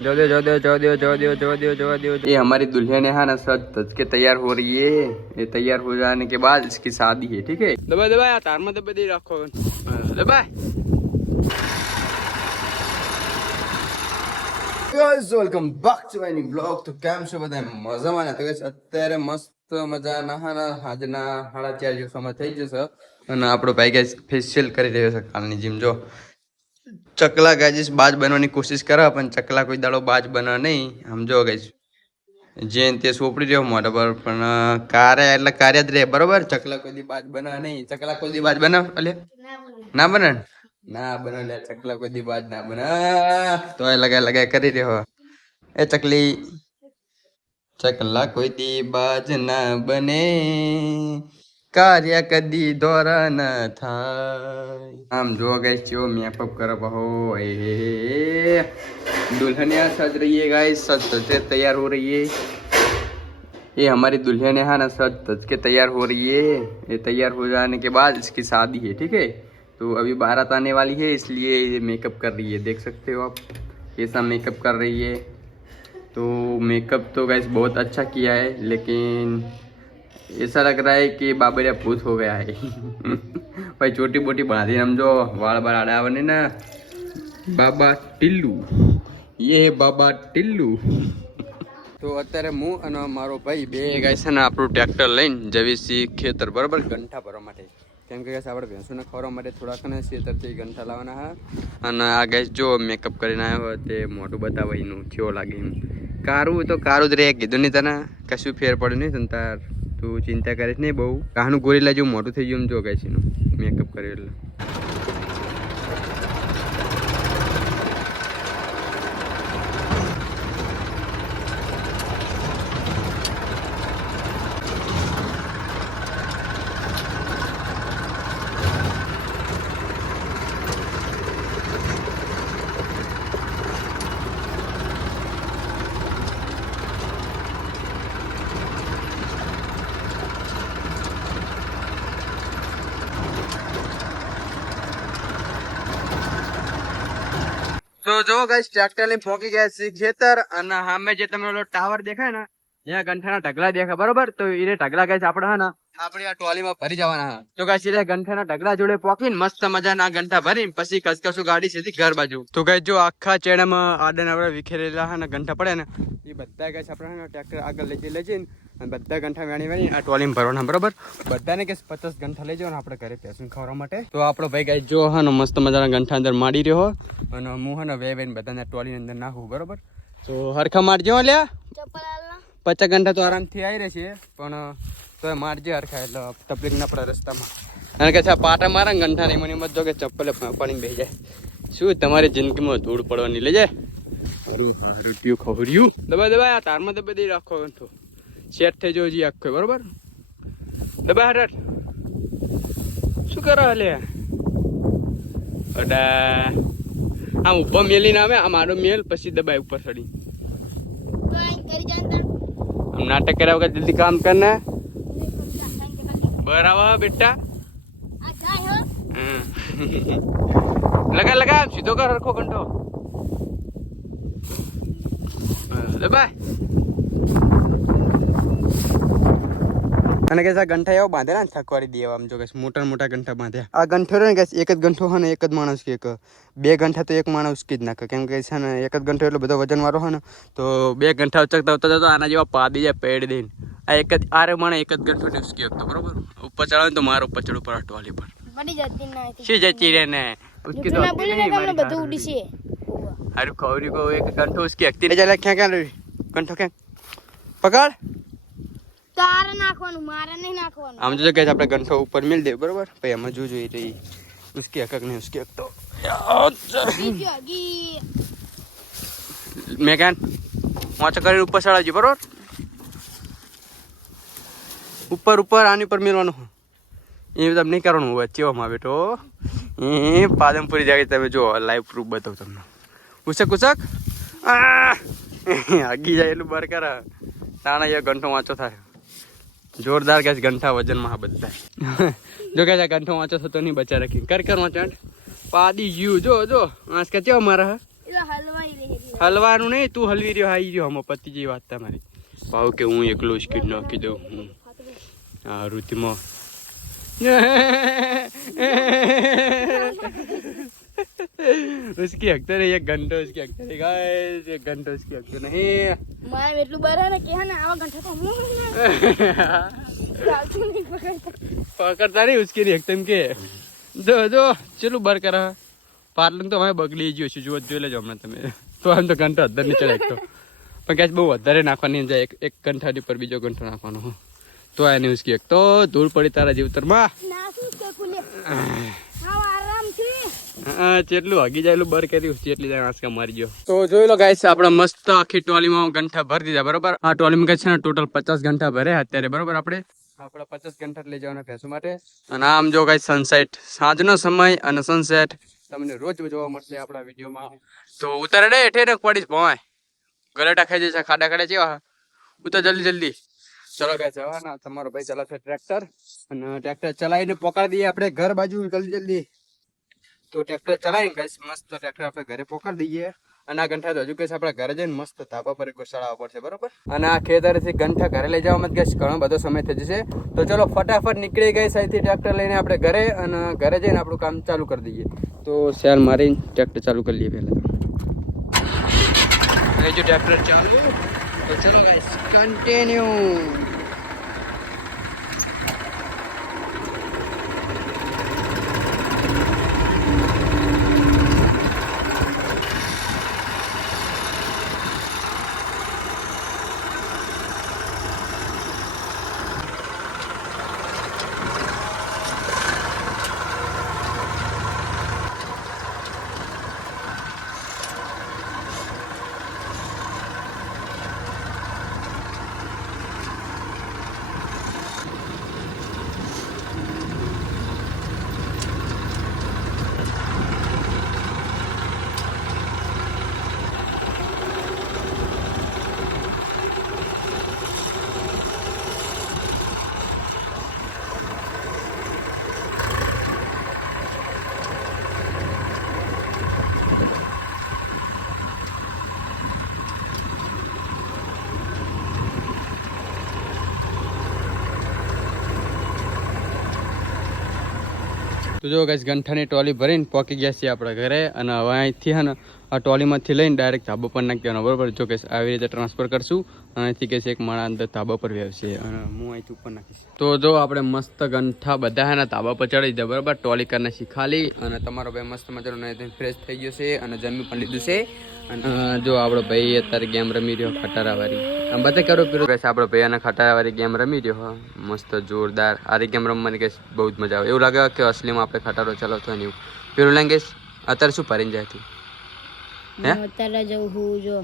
जो ये हमारी दुल्हन है ना सज धज के तैयार हो रही है। ये तैयार हो जाने के बाद इसकी शादी है। ठीक है दबा दबा तार में दबा दे रखो दबा। Welcome back to my new blog. તો કેમ છો બધા મજામાં ને? તો ગાઈસ અત્યારે મસ્ત મજાના આજના 4:30 જેવો સમય થઈ જશે અને આપણો ભાઈ ગાઈસ ફેશિયલ કરી રહ્યો છે કાલની જીમ। જો ચકલા ગાઈસ બાજ બનવાની કોશિશ કરે પણ ચકલા કોઈ દાડો બાજ બને નહીં। આમ જો ગાઈસ જેન તે સોપડી રહ્યો મોઢા પર પણ કાર્ય એટલે કાર્ય જ રહે બરોબર। ચકલા કોઈ દી બાજ બને નહીં। ચકલા કોઈ દી બાજ બને અલે ના બને ના બને લે ચકલા કોઈ દી બાજ ના બને તો લગાય કરી રહ્યો। એ ચકલી ચકલા કોઈ દી બાજ ના બને કાર્ય કદી દોરા ન થાય। આમ જો ગાઈસ જો મેકઅપ કરે બહુ दुल्हनिया सज रही है गाइस, सज धज के तैयार हो रही है। ये हमारी दुल्हन है ना सज धज के तैयार हो रही है। ये तैयार हो जाने के बाद इसकी शादी है। ठीक है तो अभी बारात आने वाली है इसलिए ये मेकअप कर रही है। देख सकते हो आप कैसा मेकअप कर रही है। तो मेकअप तो गाइस बहुत अच्छा किया है लेकिन ऐसा लग रहा है कि बाबरिया भूत हो गया है। भाई छोटी मोटी बांधी हम जो वाड़ बाड़ आड़ा बने ना बाबा टिल्लू, ये है बाबा टिल्लू। તો અત્યારે હું અને મારો ભાઈ બે ગાઈસ છે ને આપણું ટ્રેક્ટર લઈને જવી છીએ ખેતર બરાબર ગંઠા ભરવા માટે। કેમ કે ગાઈસ આપણે ભેંસોને ખવડાવવા માટે થોડાક ને ખેતરથી ગંઠા લાવવાના હા। અને આ ગાઈસ જો મેકઅપ કરીને આવ્યો તે મોઢું બતાવે એનું કેવો લાગે એમ। કારું તો કારું જ રે કીધું નહીં તને કશું ફેર પડ્યું નહીં તને તાર તું ચિંતા કરીશ નહીં બહુ। કાહનું ગોરીલા જેવું મોઢું થઈ ગયું એમ જો ગાઈસ એનું મેકઅપ કર્યું એટલે। તો જો ગાઈસ ટ્રેક્ટર લઈને પહોંચી ગયા છે ખેતર અને સામે જે તમને ઓલો ટાવર દેખાય ને ત્યાં ગંઠાના ઢગલા દેખાય બરોબર। તો એ ઢગલા ગાઈસ આપણે હા ને આપણી આ ટોલીમાં ભરી જવાના હા। તો ગાઈસ એ ગંઠાના ઢગલા જોડે પહોંચીને મસ્ત મજાના ગંઠા ભરીને પછી કસકસું ગાડી સીધી ઘર બાજુ। તો ગાઈસ જો આખા ચેડામાં આડે નવડા વિખેરેલા હા ને ગંઠા પડે ને એ બધા ગાઈસ આપણે ટ્રેક્ટર આગળ લઈ જઈને અને બધા ગંઠા વેણી આ ટોલીમાં ભરવાના બરોબર। બધાને કે 50 ગંઠા લઈ જવાના આપણે ઘરે પેસન ખવડાવવા માટે। તો આપણો ભાઈ ગાઈસ જો હા ને મસ્ત મજાના ગંઠા અંદર માડી રહ્યો અને હું હા ને વેને બધાને ટોલી અંદર નાખું બરોબર। તો હરખા મારજો લ્યા 50 ગંઠા તો આરામથી આવી રહેશે પણ તો મારજે હરખા એટલે તકલીફ ના પડે રસ્તામાં। અને કે પાટા મારા ગંઠા નહીં મને મત જો કે ચપ્પલે પાણી બેસી જાય। શું તમારી જિંદગીમાં ધૂળ પડવાની લઈ જાય રૂપિયું ખવર્યું દબા દબા આ તારમાં દબા દઈ રાખો ગંઠો સેટ થઈ જવો જોઈએ આખો બરોબર। દબા હટ શું કરો લે અડા આમ ઉપર મેલીને આવે આ મારો મેલ પછી દબાય ઉપર ચડી આમ નાટક કર્યા વગર જલ્દી કામ કરના બરાબર બેટા લગા લગા સીધો કર હરખો ઘંટો દબાય। અને કે ગંઠા એવો બાંધેલા ને થકવારી દેવા આમ જો કે મોટા મોટા ગંઠા બાંધ્યા। આ ગંઠો ને કે એક જ ગંઠો હોય ને એક જ માણસ કે બે ગંઠા તો એક માણસ કે જ નાખે કેમ કે છે ને એક જ ગંઠો એટલો બધો વજન વાળો હોય ને તો બે ગંઠા ઉચકતા ઉચકતા તો આના જેવા પાદી જાય પેડ દઈને આ એક જ આરે માણે એક જ ગંઠો ને ઉચકી શકતો બરોબર। ઉપર ચડાવે તો મારો ઉપર ચડું પર અટવાલી પર શું જતી રે ને ઉચકી તો બધું ઉડી છે હારું ખવરી કો એક ગંઠો ઉચકી હકતી જાય ક્યાં ગંઠો ક્યાં પકડ તારે નાખવાનું મારે નહીં નાખવાનું। આમ જો કે આપણે ગંઠો ઉપર મેલ દે બરોબર પછી એમાં જો જોઈ રહી ઉસકી હક નહીં ઉસકી હક તો મેકાન વાંચો કરીને ઉપર ચડાવજો બરોબર। ઉપર ઉપર આની પર મેળવાનું એ તમે નહીં કરવાનું હોય ચેવામાં બેટો એ પાદમપુરી જાય તમે જો લાઈવ પ્રૂફ બતાવું તમને ઉસક ઉસક આગી જાય એટલું બર કરે તાણા એ ગંઠો વાંચો થાય જોરદાર ગેસ ગંઠા વજનમાં બધા જો કે ગંઠો વાંચો થતો નહીં બચા રાખી કર વાંચો પાડી ગયું જો જો આજ કે કેવા મારા હલવાઈ રહી હલવાનું નહીં, તું હલવી રહ્યો આવી રહ્યો હમો પતિ જેવી વાત તમારી. ભાવ કે હું એકલો સ્કીડ નાખી દઉં. હા ઋતિમાં उसकी हकते नहीं, 1 घंटा उसकी हकते नहीं गाइस, 1 घंटा उसकी हकते नहीं. मैं એટલું બરા ને કે ને આવા ઘંટા તો હું ચાલતું નહીં પકડતા નહીં उसकी नहीं हकते के. જો ચેલું બર કરા પાર્લર તો અમે બગડી ગયો છું. જોઈ લેજો હમણાં તમે. તો આમ તો ઘંટો અધર નહીં ચડે તો પણ ક્યાંક બહુ વધારે નાખવાની જાય. એક ઘંટાની પર બીજો ઘંટો નાખવાનો તો એને उसकी એક તો ધૂળ પડી તારા જીવતરમાં. ચેટલું હગી જાય બર કર્યું ચેટલી જાય આંસકા મારી ગયો. તો જોઈ લો ગાઈસ આપડે મસ્ત આખી ટોલીમાં ઘંટા ભરી દીધા બરોબર. આ ટોલીમાં છે ને ટોટલ 50 ઘંટા ભરે અત્યારે બરોબર. આપડા 50 ઘંટા લઈ જવાના ભેંસો માટે. અને આમ જો ગાઈસ સનસેટ સાંજનો સમય અને સનસેટ તમને રોજ જોવા મળશે આપણા વિડીયોમાં. તો ઉતારે ને હેઠે પડીશ ભવાય ગલેટા ખાઈ જશે ખાડા ખાડા જેવા. ઉતાર જલ્દી. ચલો ગાઈસ જવાના તમારો ભાઈ ચલાવશે ટ્રેક્ટર અને ટ્રેક્ટર ચલાવીને પકડી દઈએ આપણે ઘર બાજુ જલ્દી. તો ટ્રેક્ટર ચલાવીને ગાઈસ મસ્ત ટ્રેક્ટર આપણે ઘરે પકડી દઈએ. અને આ ઘંટા તો હજુ કઈ આપણે ઘરે જઈને મસ્ત ધાબા પર ઘોસાડવા પડશે બરોબર. અને આ ખેતરથી ઘંટા ઘરે લઈ જવામાં ગઈશ ઘણો બધો સમય થઈ જશે. તો ચલો ફટાફટ નીકળી ગઈ અહીંથી ટ્રેક્ટર લઈને આપણે ઘરે અને ઘરે જઈને આપણું કામ ચાલુ કરી દઈએ. તો સેલ મારીને ટ્રેક્ટર ચાલુ કરી લઈએ પહેલા. જો ટ્રેક્ટર ચાલુ તો ચલો ગાઈસ કન્ટિન્યુ. તો જો ગાઈસ ગંઠાની ટોલી ભરીને પહોંચી ગયા છીએ આપણા ઘરે. અને હવે અહીંથી હે ને આ ટોલીમાંથી લઈને ડાયરેક્ટ ધાબા પર નાખી દેવાનો બરોબર. જો કે આવી રીતે ટ્રાન્સફર કરશું અને અહીંથી કે એક માણા અંદર ધાબા પર વ્યવશે અને હું અહીંથી ઉપર નાખીશ. તો જો આપણે મસ્ત ગંઠા બધા હે ને ધાબા પર ચડી દીધા બરોબર. ટોલી કરી નાખી ખાલી અને તમારો ભાઈ મસ્ત મજાનો ફ્રેશ થઈ ગયો છે અને જમી પણ લીધું છે. અને જો આપણો ભાઈ અત્યારે ગેમ રમી રહ્યો ખટારાવાળી. આમ બધા કરો પીરો કહેશે આપણો ભાઈ અને ખટારાવાળી ગેમ રમી રહ્યો મસ્ત જોરદાર. આ ગેમ રમવાની કહેશે બહુ જ મજા આવે. એવું લાગે કે અસલીમાં આપણે ખટારો ચલાવતો હોય ને એવું. પેલું લેંગેશ અત્યારે શું ભરીને જાય તું? અત્યારે જવું હું જો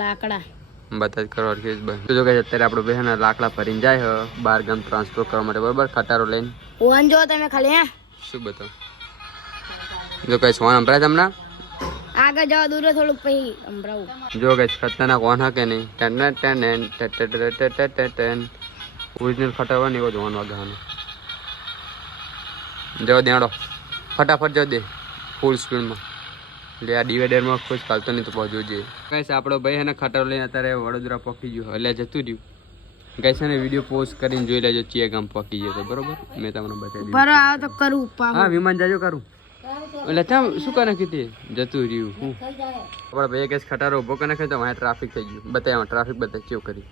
લાકડા બતા કરો તો જો કે અત્યારે આપણો ભાઈ ને લાકડા ભરીને જાય 12 ગામ ટ્રાન્સફર કરવા માટે બરોબર. ખટારો લઈને ઓન જો તમે ખાલી હે શું બતાવ જો કઈ સોન સંભળાય તમને આગળ જવા દૂર થોડુંક પછી સંભળાવું. જો કઈ ખતરનાક ઓન હકે નહીં ઓરિજિનલ ખટારો ને એવો જ ઓન વાગવાનો. જવા દેડો ફટાફટ જવા દે ફૂલ સ્પીડમાં. એટલે આ ડિવાઈડરમાં કોઈ ચાલતો નહીં તો પહોંચવું જોઈએ. ગાઈસ આપણો ભાઈ એને ખટારો લઈને અત્યારે વડોદરા પહોંચી ગયો એટલે જતું રહ્યું. ગાઈસ એને વિડીયો પોસ્ટ કરીને જોઈ લેજો ચિયા ગામ પહોંચી ગયો તો બરોબર. મેં તમને બતાવી બરો આવ તો કરું હા વિમાન જાજો કરું એટલે ત્યાં શું કરે કીધી જતું રહ્યું. હું આપણા ભાઈ ગેસ ખટારો ઉભો કરી નાખ્યો તો વાંહે ટ્રાફિક થઈ ગયું. બતાવ્યા ટ્રાફિક બતાવી કેવું કરી.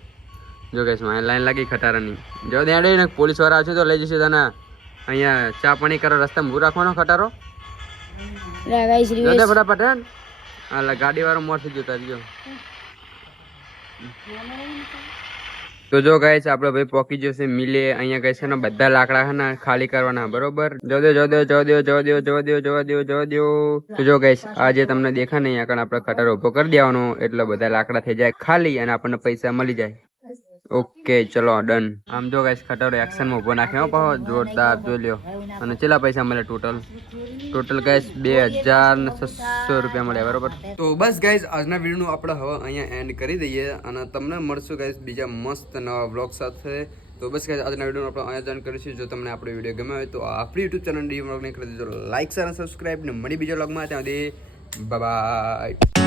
જો ગેસ વાંહે લાઈન લાગી ખટારાની. જો ત્યાં ને પોલીસ વાળા આવશે તો લઈ જશે તને અહીંયા ચા પાણી કરો રસ્તામાં ઊભું રાખવાનો ખટારો. ફટાફટ ગાડી વાળો મોર થઈ જતા રહ્યો. તો જો ગાઈસ આપણો ભાઈ પોકી જશે મિલે અહીંયા ગઈ છે ને બધા લાકડા છે ને ખાલી કરવાના બરોબર. જવા દો. તો જો ગાઈસ આ જે તમને દેખા નહીં આગળ આપણે ખટારો ઉભો કરી દેવાનો એટલે બધા લાકડા થઈ જાય ખાલી અને આપણને પૈસા મળી જાય. ઓકે ચલો ડન. આમ જો ગાઈસ ખટારો એક્શનમાં ઉભો નાખ્યો પાછો જોરદાર જોઈ લ્યો. અને કેટલા પૈસા મળે ટોટલ ગાઈસ 2600 રૂપિયા મળ્યા બરોબર. તો બસ ગાઈસ આજના વિડીયોનું આપણે હવે અહીંયા એન્ડ કરી દઈએ અને તમને મળશું ગાઈસ બીજા મસ્ત નવા વ્લોગ સાથે. તો બસ ગાઈસ આજના વિડીયોનું આપણે અહીંયા જોઈન કરીશું. જો તમને આપણો વિડીયો ગમ્યો હોય તો આપણી યુટ્યુબ ચેનલ ડી વ્લોગને કરી દેજો લાઈક અને સબસ્ક્રાઈબ ને મળી બીજા વ્લોગમાં ત્યાં સુધી બાય બાય.